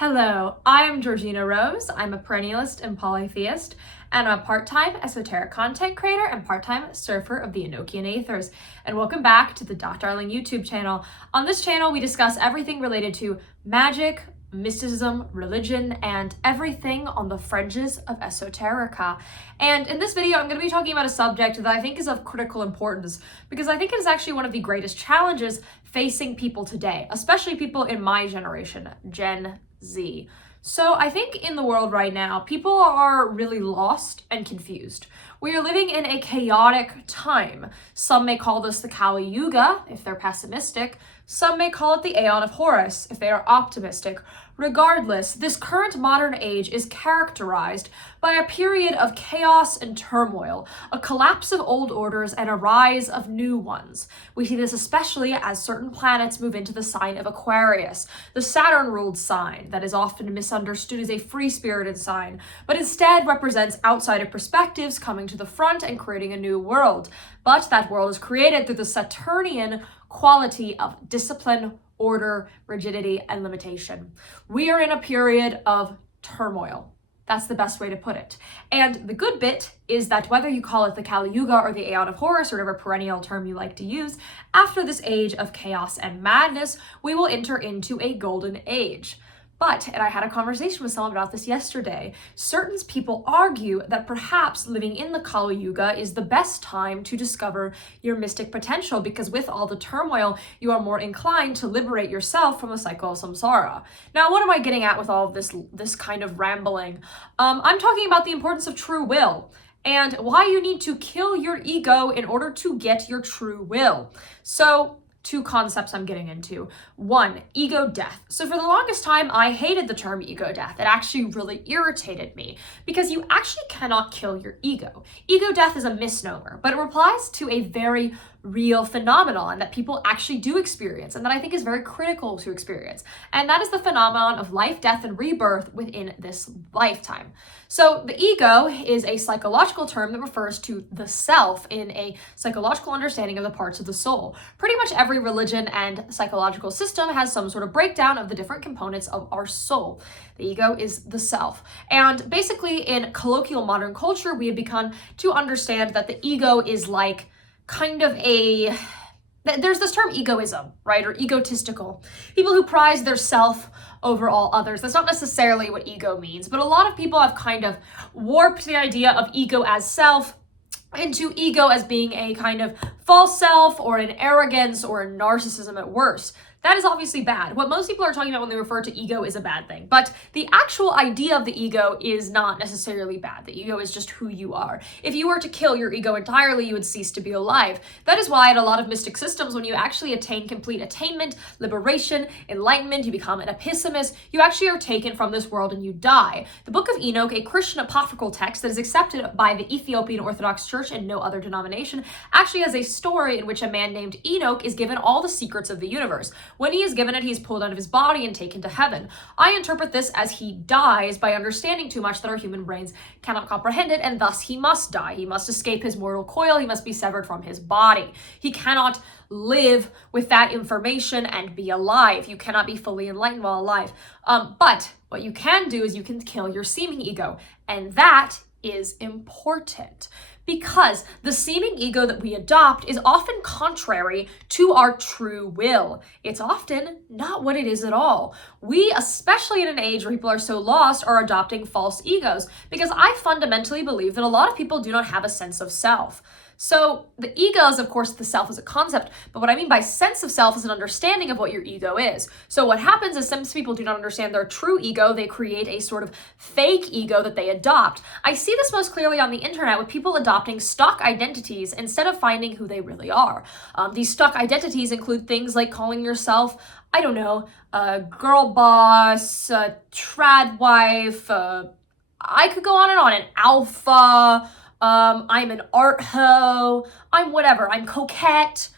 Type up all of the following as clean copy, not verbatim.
Hello, I am Georgina Rose. I'm a perennialist and polytheist, and I'm a part-time esoteric content creator and part-time surfer of the Enochian Aethers. And welcome back to the Darling YouTube channel. On this channel, we discuss everything related to magic, mysticism, religion, and everything on the fringes of esoterica. And in this video, I'm going to be talking about a subject that I think is of critical importance because I think it is actually one of the greatest challenges facing people today, especially people in my generation, Gen Z. So I think in the world right now, people are really lost and confused. We are living in a chaotic time. Some may call this the Kali Yuga, if they're pessimistic. Some may call it the Aeon of Horus, if they are optimistic. Regardless, this current modern age is characterized by a period of chaos and turmoil, a collapse of old orders and a rise of new ones. We see this especially as certain planets move into the sign of Aquarius, the Saturn-ruled sign that is often misunderstood as a free-spirited sign, but instead represents outsider perspectives coming to the front and creating a new world. But that world is created through the Saturnian quality of discipline, order, rigidity, and limitation. We are in a period of turmoil. That's the best way to put it. And the good bit is that whether you call it the Kali Yuga or the Aeon of Horus, or whatever perennial term you like to use, after this age of chaos and madness, we will enter into a golden age. But, and I had a conversation with someone about this yesterday, certain people argue that perhaps living in the Kali Yuga is the best time to discover your mystic potential because with all the turmoil, you are more inclined to liberate yourself from the cycle of samsara. Now, what am I getting at with all of this kind of rambling? I'm talking about the importance of true will and why you need to kill your ego in order to get your true will. So, two concepts I'm getting into. One, ego death. So for the longest time, I hated the term ego death. It actually really irritated me because you actually cannot kill your ego. Ego death is a misnomer, but it applies to a very real phenomenon that people actually do experience and that I think is very critical to experience. And that is the phenomenon of life, death, and rebirth within this lifetime. So the ego is a psychological term that refers to the self in a psychological understanding of the parts of the soul. Pretty much every religion and psychological system has some sort of breakdown of the different components of our soul. The ego is the self. And basically in colloquial modern culture, we have begun to understand that the ego is like kind of there's this term egoism, right? Or egotistical. People who prize their self over all others. That's not necessarily what ego means, but a lot of people have kind of warped the idea of ego as self into ego as being a kind of false self or an arrogance or a narcissism at worst. That is obviously bad. What most people are talking about when they refer to ego is a bad thing. But the actual idea of the ego is not necessarily bad. The ego is just who you are. If you were to kill your ego entirely, you would cease to be alive. That is why in a lot of mystic systems, when you actually attain complete attainment, liberation, enlightenment, you become an epistemic, you actually are taken from this world and you die. The Book of Enoch, a Christian apocryphal text that is accepted by the Ethiopian Orthodox Church and no other denomination, actually has a story in which a man named Enoch is given all the secrets of the universe. When he is given it, he is pulled out of his body and taken to heaven. I interpret this as he dies by understanding too much that our human brains cannot comprehend it, and thus he must die. He must escape his mortal coil. He must be severed from his body. He cannot live with that information and be alive. You cannot be fully enlightened while alive. But what you can do is you can kill your seeming ego, and that is important because the seeming ego that we adopt is often contrary to our true will. It's often not what it is at all. We, especially in an age where people are so lost, are adopting false egos because I fundamentally believe that a lot of people do not have a sense of self. So the ego is, of course, the self as a concept, but what I mean by sense of self is an understanding of what your ego is. So what happens is some people do not understand their true ego. They create a sort of fake ego that they adopt. I see this most clearly on the internet with people adopting stock identities instead of finding who they really are. These stock identities include things like calling yourself, I don't know, a girl boss, a trad wife, I could go on, an alpha, I'm an art hoe, I'm whatever, I'm coquette.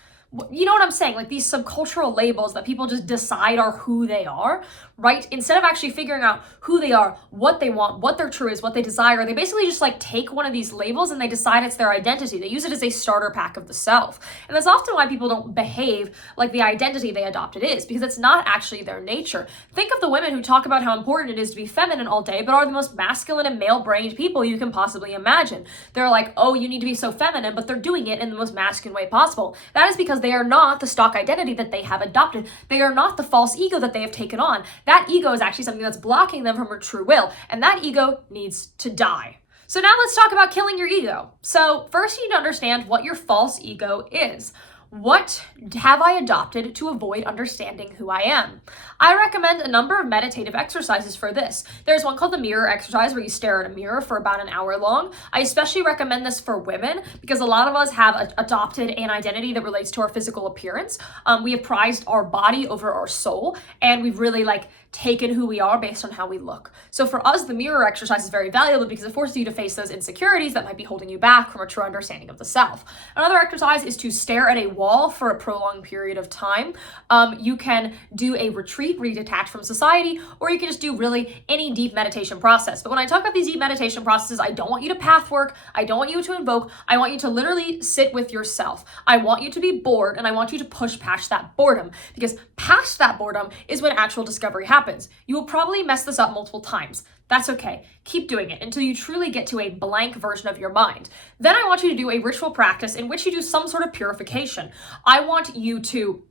You know what I'm saying? Like these subcultural labels that people just decide are who they are, right? Instead of actually figuring out who they are, what they want, what their true is, what they desire, they basically just like take one of these labels and they decide it's their identity. They use it as a starter pack of the self. And that's often why people don't behave like the identity they adopted is, because it's not actually their nature. Think of the women who talk about how important it is to be feminine all day, but are the most masculine and male-brained people you can possibly imagine. They're like, oh, you need to be so feminine, but they're doing it in the most masculine way possible. That is because they are not the stock identity that they have adopted. They are not the false ego that they have taken on. That ego is actually something that's blocking them from their true will, and that ego needs to die. So now let's talk about killing your ego. So first you need to understand what your false ego is. What have I adopted to avoid understanding who I am? I recommend a number of meditative exercises for this. There's one called the mirror exercise where you stare at a mirror for about an hour long. I especially recommend this for women because a lot of us have adopted an identity that relates to our physical appearance. We have prized our body over our soul, and we've really taken who we are based on how we look. So for us, the mirror exercise is very valuable because it forces you to face those insecurities that might be holding you back from a true understanding of the self. Another exercise is to stare at a wall for a prolonged period of time. You can do a retreat where you detach from society, or you can just do really any deep meditation process. But when I talk about these deep meditation processes, I don't want you to path work. I don't want you to invoke. I want you to literally sit with yourself. I want you to be bored, and I want you to push past that boredom, because past that boredom is when actual discovery happens. You will probably mess this up multiple times. That's okay. Keep doing it until you truly get to a blank version of your mind. Then I want you to do a ritual practice in which you do some sort of purification. I want you to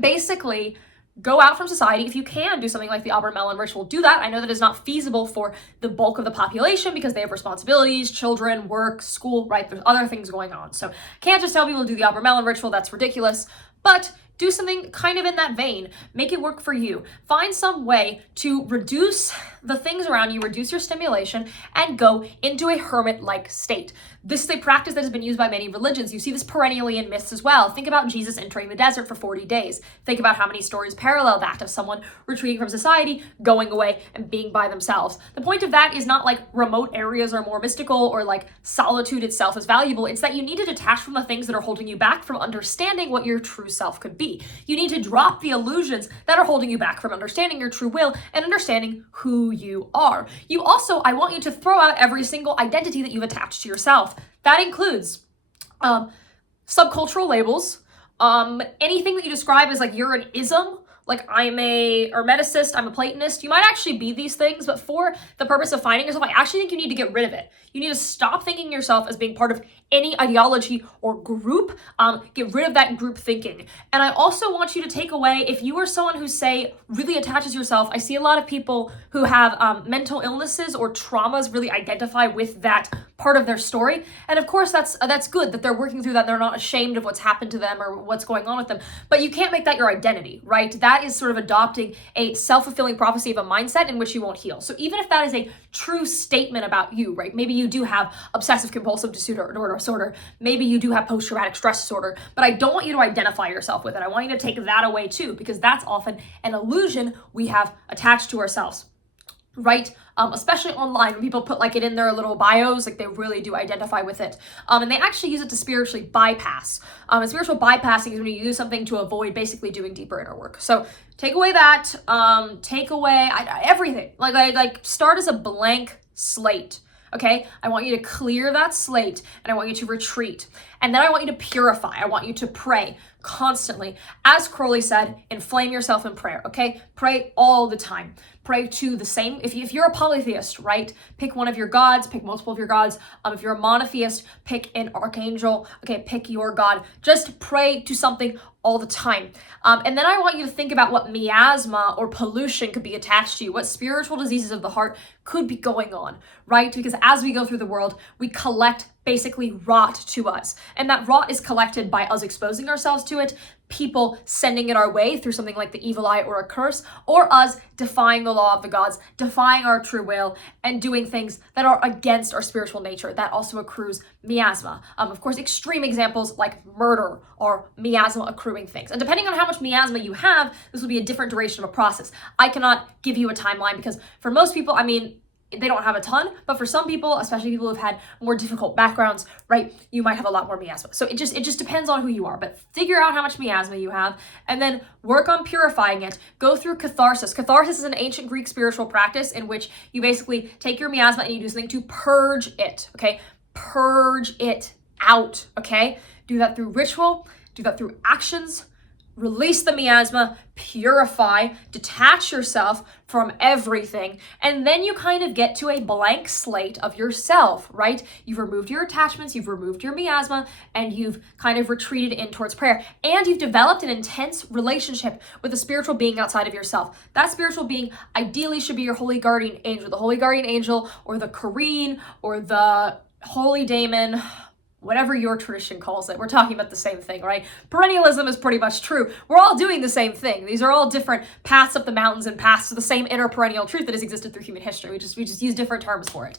basically go out from society. If you can do something like the Auburn Melon ritual, do that. I know that is not feasible for the bulk of the population because they have responsibilities, children, work, school, right? There's other things going on. So can't just tell people to do the Auburn Melon ritual. That's ridiculous. But do something kind of in that vein. Make it work for you. Find some way to reduce the things around you, reduce your stimulation, and go into a hermit-like state. This is a practice that has been used by many religions. You see this perennially in myths as well. Think about Jesus entering the desert for 40 days. Think about how many stories parallel that of someone retreating from society, going away, and being by themselves. The point of that is not remote areas are more mystical or solitude itself is valuable. It's that you need to detach from the things that are holding you back from understanding what your true self could be. You need to drop the illusions that are holding you back from understanding your true will and understanding who you are. I want you to throw out every single identity that you've attached to yourself. That includes subcultural labels, anything that you describe as you're an ism, I'm a Hermeticist, I'm a Platonist. You might actually be these things, but for the purpose of finding yourself, I actually think you need to get rid of it. You need to stop thinking yourself as being part of any ideology or group. Get rid of that group thinking. And I also want you to take away, if you are someone who, say, really attaches yourself, I see a lot of people who have mental illnesses or traumas really identify with that part of their story. And of course, that's good that they're working through that. They're not ashamed of what's happened to them or what's going on with them. But you can't make that your identity, right? That is sort of adopting a self-fulfilling prophecy of a mindset in which you won't heal. So even if that is a true statement about you, right? Maybe you do have obsessive compulsive disorder. Maybe you do have post-traumatic stress disorder, but I don't want you to identify yourself with it. I want you to take that away too, because that's often an illusion we have attached to ourselves. Right? Especially online when people put it in their little bios, they really do identify with it. And they actually use it to spiritually bypass. And spiritual bypassing is when you use something to avoid basically doing deeper inner work. So take away that, take away everything. Start as a blank slate. Okay, I want you to clear that slate and I want you to retreat. And then I want you to purify. I want you to pray constantly. As Crowley said, inflame yourself in prayer, okay? Pray all the time. Pray to the same, if you're a polytheist, right? Pick one of your gods, pick multiple of your gods. If you're a monotheist, pick an archangel, okay? Pick your god. Just pray to something all the time. And then I want you to think about what miasma or pollution could be attached to you, what spiritual diseases of the heart could be going on, right? Because as we go through the world, we collect basically rot to us. And that rot is collected by us exposing ourselves to it, people sending it our way through something like the evil eye or a curse, or us defying the law of the gods, defying our true will, and doing things that are against our spiritual nature. That also accrues miasma. Of course, extreme examples like murder are miasma accruing things. And depending on how much miasma you have, this will be a different duration of a process. I cannot give you a timeline because for most people, they don't have a ton, but for some people, especially people who've had more difficult backgrounds, right, you might have a lot more miasma. So it just depends on who you are, but figure out how much miasma you have and then work on purifying it. Go through catharsis. Catharsis is an ancient Greek spiritual practice in which you basically take your miasma and you do something to purge it, okay? Purge it out, okay? Do that through ritual, do that through actions. Release the miasma, purify, detach yourself from everything, and then you kind of get to a blank slate of yourself, right? You've removed your attachments, you've removed your miasma, and you've kind of retreated in towards prayer, and you've developed an intense relationship with a spiritual being outside of yourself. That spiritual being ideally should be your holy guardian angel, the holy guardian angel, or the Kareen, or the holy daemon, whatever your tradition calls it. We're talking about the same thing, right? Perennialism is pretty much true. We're all doing the same thing. These are all different paths up the mountains and paths to the same inner perennial truth that has existed through human history. We just use different terms for it.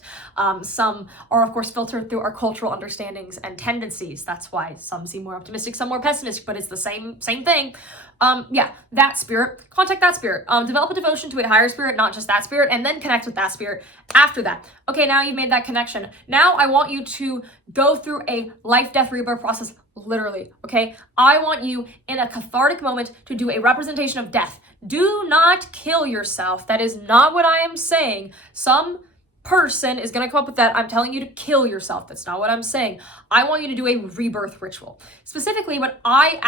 Some are, of course, filtered through our cultural understandings and tendencies. That's why some seem more optimistic, some more pessimistic, but it's the same thing. Yeah, that spirit, contact that spirit. Develop a devotion to a higher spirit, not just that spirit, and then connect with that spirit after that. Okay, now you've made that connection. Now I want you to go through a life, death, rebirth process, literally, okay? I want you in a cathartic moment to do a representation of death. Do not kill yourself. That is not what I am saying. Some person is going to come up with that. I'm telling you to kill yourself. That's not what I'm saying. I want you to do a rebirth ritual. Specifically, when I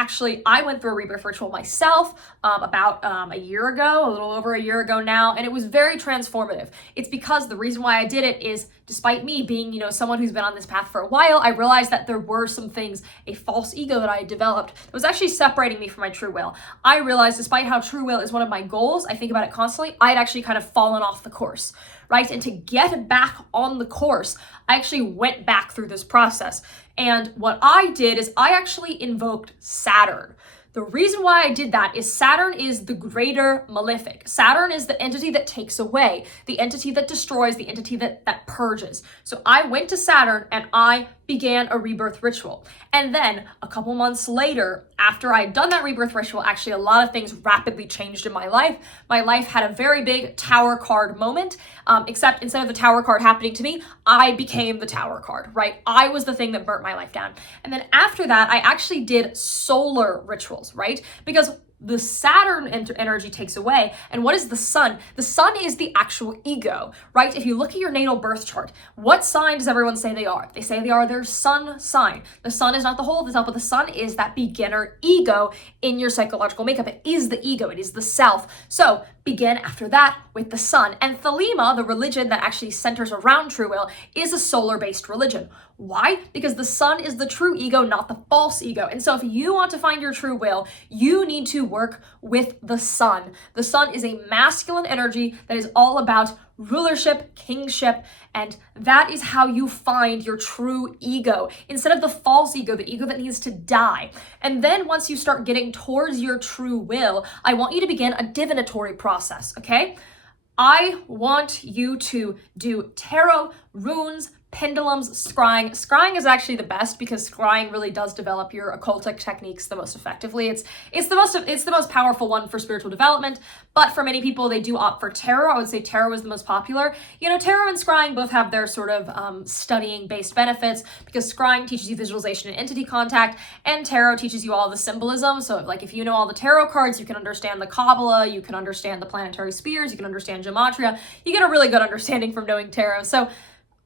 went through a rebirth ritual myself about a year ago, a little over a year ago now, and it was very transformative. It's because the reason why I did it is, despite me being, someone who's been on this path for a while, I realized that there were some things, a false ego that I had developed that was actually separating me from my true will. I realized, despite how true will is one of my goals, I think about it constantly, I had actually kind of fallen off the course, right? And to get back on the course, I actually went back through this process. And what I did is I actually invoked Saturn. The reason why I did that is Saturn is the greater malefic. Saturn is the entity that takes away, the entity that destroys, the entity that purges. So I went to Saturn and I began a rebirth ritual. And then a couple months later, after I had done that rebirth ritual, actually a lot of things rapidly changed in my life. My life had a very big tower card moment, except instead of the tower card happening to me, I became the tower card, right? I was the thing that burnt my life down. And then after that, I actually did solar rituals, right? Because the Saturn energy takes away. And what is the sun? The sun is the actual ego, right? If you look at your natal birth chart, what sign does everyone say they are? They say they are their sun sign. The sun is not the whole of the self, but the sun is that beginner ego in your psychological makeup. It is the ego. It is the self. So begin after that with the sun. And Thelema, the religion that actually centers around true will, is a solar-based religion. Why? Because the sun is the true ego, not the false ego. And so if you want to find your true will, you need to work with the sun. The sun is a masculine energy that is all about rulership, kingship, and that is how you find your true ego instead of the false ego, the ego that needs to die. And then once you start getting towards your true will, I want you to begin a divinatory process, okay? I want you to do tarot, runes, pendulums, scrying. Scrying is actually the best because scrying really does develop your occultic techniques the most effectively. It's the most powerful one for spiritual development, but for many people they do opt for tarot. I would say tarot is the most popular. Tarot and scrying both have their sort of studying based benefits because scrying teaches you visualization and entity contact, and tarot teaches you all the symbolism. So like if you know all the tarot cards, you can understand the Kabbalah, you can understand the planetary spheres, you can understand gematria. You get a really good understanding from knowing tarot. So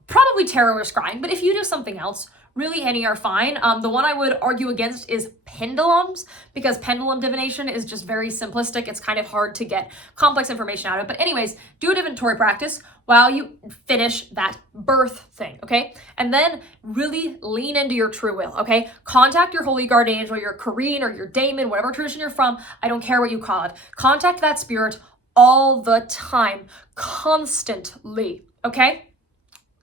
probably tarot or scrying, but if you do something else, really any are fine. The one I would argue against is pendulums, because pendulum divination is just very simplistic. It's kind of hard to get complex information out of. But anyways, do a divinatory practice while you finish that birth thing, okay? And then really lean into your true will, okay? Contact your holy guardian angel, your Kareen or your daemon, whatever tradition you're from. I don't care what you call it. Contact that spirit all the time, constantly, okay?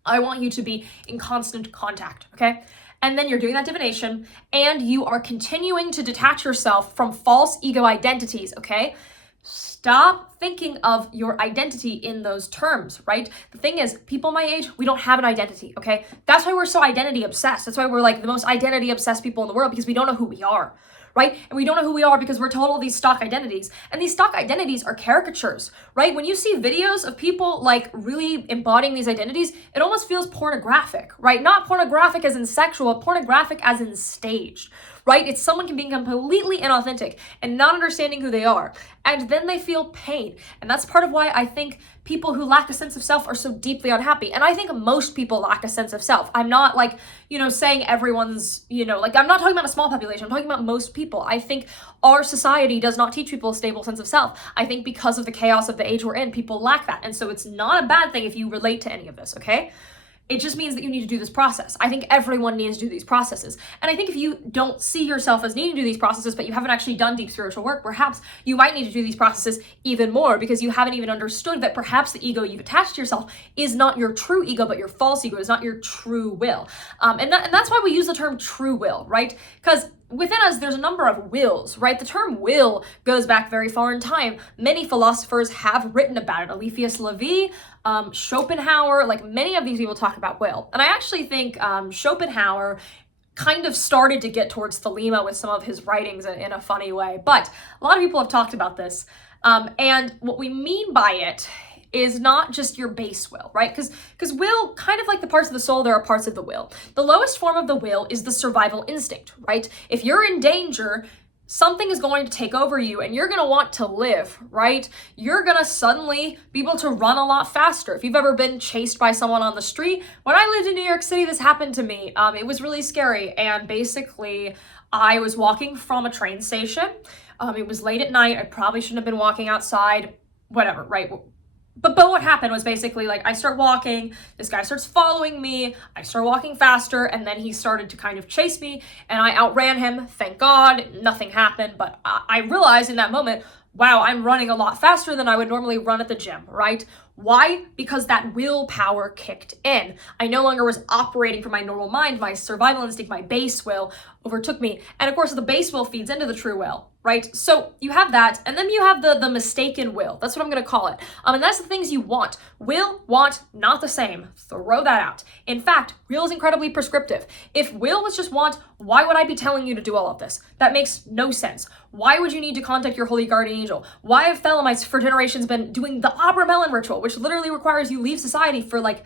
I want you to be in constant contact, okay? And then you're doing that divination and you are continuing to detach yourself from false ego identities, okay? Stop thinking of your identity in those terms, right? The thing is, people my age, we don't have an identity, okay? That's why we're so identity obsessed. That's why we're like the most identity obsessed people in the world, because we don't know who we are, right? And we don't know who we are because we're told all these stock identities. And these stock identities are caricatures, right? When you see videos of people like really embodying these identities, it almost feels pornographic, right? Not pornographic as in sexual, pornographic as in staged, right? It's someone can be completely inauthentic and not understanding who they are. And then they feel pain. And that's part of why I think people who lack a sense of self are so deeply unhappy. And I think most people lack a sense of self. I'm not like, saying everyone's, I'm not talking about a small population. I'm talking about most people. I think our society does not teach people a stable sense of self. I think because of the chaos of the age we're in, people lack that. And so it's not a bad thing if you relate to any of this, okay? It just means that you need to do this process. I think everyone needs to do these processes. And I think if you don't see yourself as needing to do these processes, but you haven't actually done deep spiritual work, perhaps you might need to do these processes even more because you haven't even understood that perhaps the ego you've attached to yourself is not your true ego, but your false ego, is not your true will. And that's why we use the term true will, right? Because within us, there's a number of wills, right? The term will goes back very far in time. Many philosophers have written about it. Eliphas Levi, Schopenhauer, like many of these people talk about will. And I actually think Schopenhauer kind of started to get towards Thelema with some of his writings in a funny way. But a lot of people have talked about this. And what we mean by it is not just your base will, right? Because will, kind of like the parts of the soul, there are parts of the will. The lowest form of the will is the survival instinct, right? If you're in danger, something is going to take over you and you're going to want to live, right? You're going to suddenly be able to run a lot faster. If you've ever been chased by someone on the street, when I lived in New York City, this happened to me. It was really scary. And basically, I was walking from a train station. It was late at night. I probably shouldn't have been walking outside, whatever, right? But what happened was basically like I start walking, this guy starts following me, I start walking faster, and then he started to kind of chase me, and I outran him. Thank God, nothing happened, but I realized in that moment, wow, I'm running a lot faster than I would normally run at the gym, right? Why? Because that willpower kicked in. I no longer was operating from my normal mind. My survival instinct, my base will overtook me. And of course, the base will feeds into the true will, right? So you have that, and then you have the mistaken will. That's what I'm going to call it. And that's the things you want. Will, want, not the same. Throw that out. In fact, will is incredibly prescriptive. If will was just want, why would I be telling you to do all of this? That makes no sense. Why would you need to contact your holy guardian angel? Why have Thelemites for generations been doing the Abra Melon ritual, which literally requires you leave society for like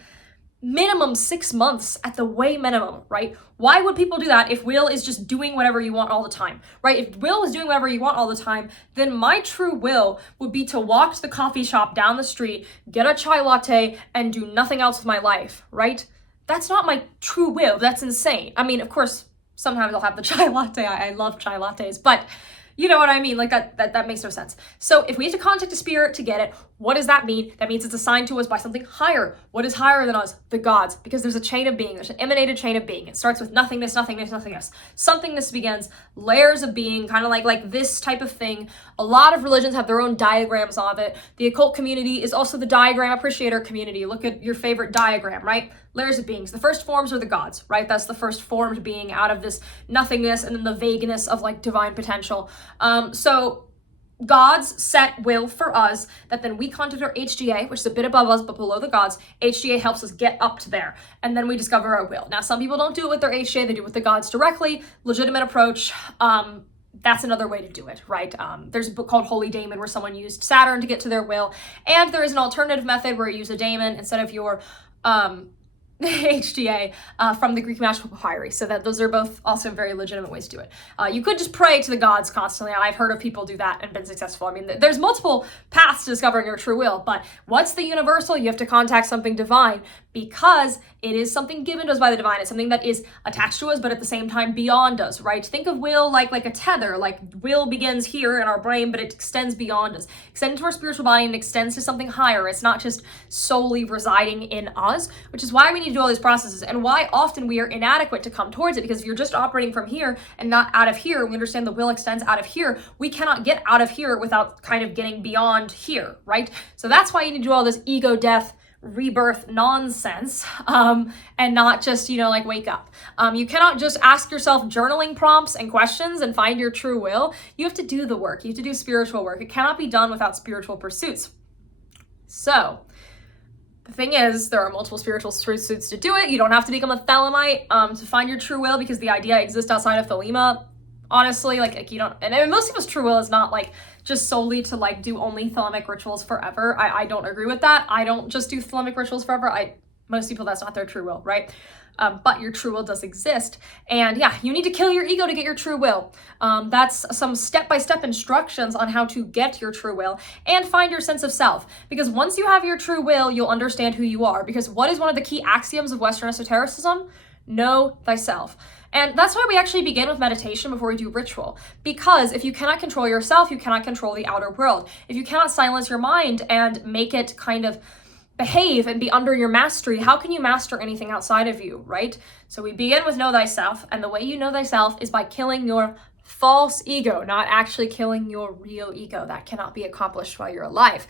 minimum 6 months at the way minimum, right? Why would people do that if will is just doing whatever you want all the time, right? If will is doing whatever you want all the time, then my true will would be to walk to the coffee shop down the street, get a chai latte, and do nothing else with my life, right? That's not my true will. That's insane. I mean, of course, sometimes I'll have the chai latte. I love chai lattes, but you know what I mean? Like that makes no sense. So if we have to contact a spirit to get it, what does that mean? That means it's assigned to us by something higher. What is higher than us? The gods. Because there's a chain of being. There's an emanated chain of being. It starts with nothingness, nothingness, nothingness. Somethingness begins, layers of being, kind of like this type of thing. A lot of religions have their own diagrams of it. The occult community is also the diagram appreciator community. Look at your favorite diagram, right? Layers of beings. The first forms are the gods, right? That's the first formed being out of this nothingness and then the vagueness of like divine potential. So gods set will for us that then we contact our HGA, which is a bit above us but below the gods. HGA helps us get up to there, and then we discover our will. Now, some people don't do it with their HGA, they do it with the gods directly. Legitimate approach. That's another way to do it, right? There's a book called Holy Daemon where someone used Saturn to get to their will, and there is an alternative method where you use a daemon instead of your HGA from the Greek magical papyri. So that those are both also very legitimate ways to do it. You could just pray to the gods constantly. I've heard of people do that and been successful. I mean, there's multiple paths to discovering your true will, but what's the universal? You have to contact something divine because it is something given to us by the divine. It's something that is attached to us, but at the same time beyond us, right? Think of will like a tether. Like will begins here in our brain, but it extends beyond us, extends to our spiritual body and extends to something higher. It's not just solely residing in us, which is why we need to do all these processes and why often we are inadequate to come towards it, because if you're just operating from here and not out of here, we understand the will extends out of here. We cannot get out of here without kind of getting beyond here, right? So that's why you need to do all this ego death rebirth nonsense and not just like wake up. You cannot just ask yourself journaling prompts and questions and find your true will. You have to do the work. You have to do spiritual work. It cannot be done without spiritual pursuits. So the thing is, there are multiple spiritual pursuits to do it. You don't have to become a Thelemite to find your true will, because the idea exists outside of Thelema. honestly. Like you don't, and most people's true will is not like just solely to like do only Thelemic rituals forever. I don't agree with that. I don't just do Thelemic rituals forever. Most people, that's not their true will, right? But your true will does exist. And yeah, you need to kill your ego to get your true will. That's some step-by-step instructions on how to get your true will and find your sense of self. Because once you have your true will, you'll understand who you are. Because what is one of the key axioms of Western esotericism? Know thyself. And that's why we actually begin with meditation before we do ritual. Because if you cannot control yourself, you cannot control the outer world. If you cannot silence your mind and make it kind of behave and be under your mastery, how can you master anything outside of you, right? So we begin with know thyself, and the way you know thyself is by killing your false ego, not actually killing your real ego. That cannot be accomplished while you're alive.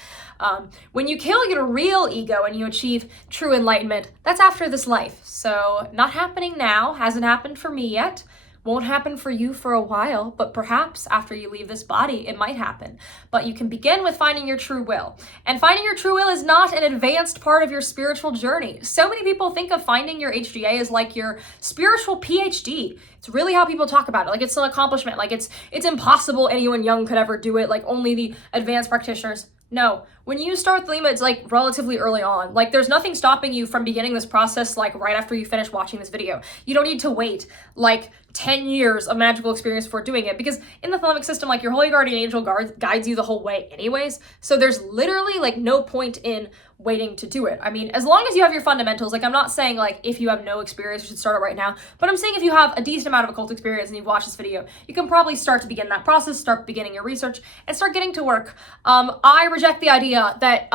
When you kill your real ego and you achieve true enlightenment, that's after this life. So not happening now, hasn't happened for me yet. Won't happen for you for a while, but perhaps after you leave this body, it might happen. But you can begin with finding your true will. And finding your true will is not an advanced part of your spiritual journey. So many people think of finding your HGA as like your spiritual PhD. It's really how people talk about it. Like it's an accomplishment. Like it's impossible anyone young could ever do it. Like only the advanced practitioners. No, when you start Thelema, it's like relatively early on. Like there's nothing stopping you from beginning this process like right after you finish watching this video. You don't need to wait like 10 years of magical experience before doing it, because in the Thelemic system, like your holy guardian angel guides you the whole way anyways. So there's literally like no point in waiting to do it. I mean, as long as you have your fundamentals, like I'm not saying like if you have no experience, you should start it right now, but I'm saying if you have a decent amount of occult experience and you've watched this video, you can probably start to begin that process, start beginning your research and start getting to work. I reject the idea that,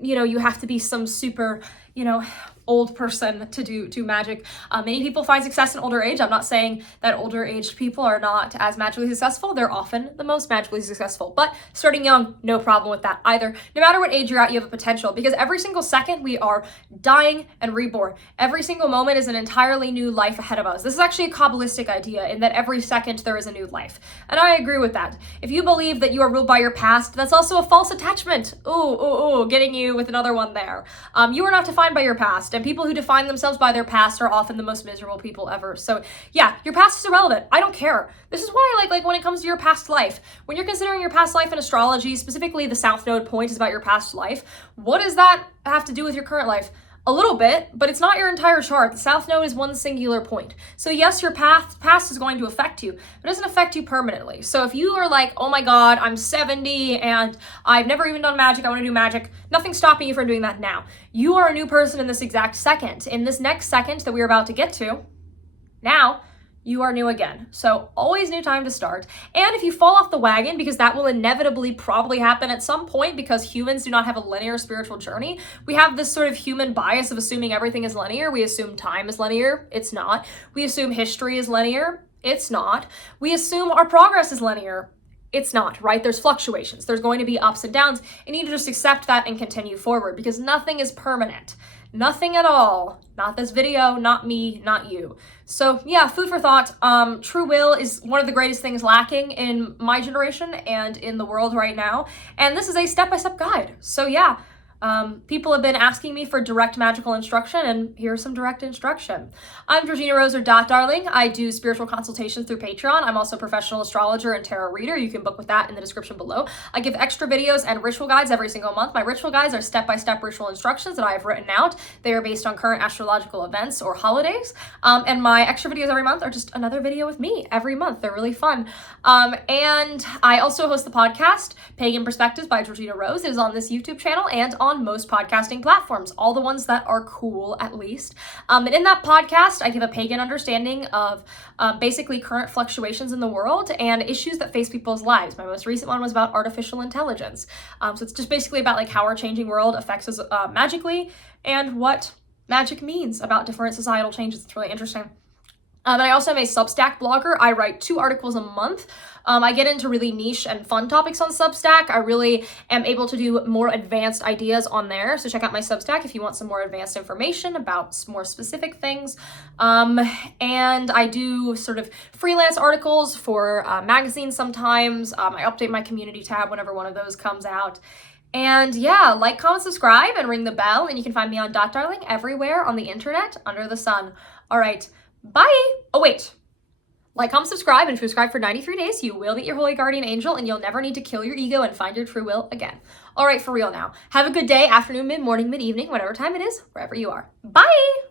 you have to be some super, old person to do magic. Many people find success in older age. I'm not saying that older aged people are not as magically successful. They're often the most magically successful, but starting young, no problem with that either. No matter what age you're at, you have a potential, because every single second we are dying and reborn. Every single moment is an entirely new life ahead of us. This is actually a Kabbalistic idea in that every second there is a new life. And I agree with that. If you believe that you are ruled by your past, that's also a false attachment. Ooh, getting you with another one there. You are not defined by your past. And people who define themselves by their past are often the most miserable people ever. So yeah, your past is irrelevant. I don't care. This is why like when it comes to your past life, when you're considering your past life in astrology, specifically the South Node point is about your past life. What does that have to do with your current life? A little bit, but it's not your entire chart. The South Node is one singular point. So yes, your past is going to affect you, but it doesn't affect you permanently. So if you are like, oh my God, I'm 70 and I've never even done magic, I want to do magic, nothing's stopping you from doing that now. You are a new person in this exact second. In this next second that we're about to get to, now, you are new again. So always new time to start. And if you fall off the wagon, because that will inevitably probably happen at some point, because humans do not have a linear spiritual journey, we have this sort of human bias of assuming everything is linear. We assume time is linear. It's not. We assume history is linear. It's not. We assume our progress is linear. It's not, right? There's fluctuations. There's going to be ups and downs. You need to just accept that and continue forward, because nothing is permanent. Nothing at all. Not this video, not me, not you. So yeah, food for thought. True will is one of the greatest things lacking in my generation and in the world right now. And this is a step-by-step guide. So yeah, people have been asking me for direct magical instruction, and here's some direct instruction. I'm Georgina Rose, or Dot Darling. I do spiritual consultations through Patreon. I'm also a professional astrologer and tarot reader. You can book with that in the description below. I give extra videos and ritual guides every single month. My ritual guides are step-by-step ritual instructions that I have written out. They are based on current astrological events or holidays. And my extra videos every month are just another video with me every month. They're really fun. And I also host the podcast, Pagan Perspectives by Georgina Rose. It is on this YouTube channel and on most podcasting platforms, all the ones that are cool at least. And in that podcast, I give a pagan understanding of basically current fluctuations in the world and issues that face people's lives. My most recent one was about artificial intelligence. So it's just basically about like how our changing world affects us magically and what magic means about different societal changes. It's really interesting. And I also am a Substack blogger. I write 2 articles a month. I get into really niche and fun topics on Substack. I really am able to do more advanced ideas on there. So check out my Substack if you want some more advanced information about more specific things. And I do sort of freelance articles for magazines sometimes. I update my community tab whenever one of those comes out. And yeah, like, comment, subscribe, and ring the bell. And you can find me on Dot Darling everywhere on the internet under the sun. All right. Bye. Oh, wait. Like, comment, subscribe, and if you subscribe for 93 days, you will meet your holy guardian angel, and you'll never need to kill your ego and find your true will again. All right, for real now. Have a good day, afternoon, mid-morning, mid-evening, whatever time it is, wherever you are. Bye!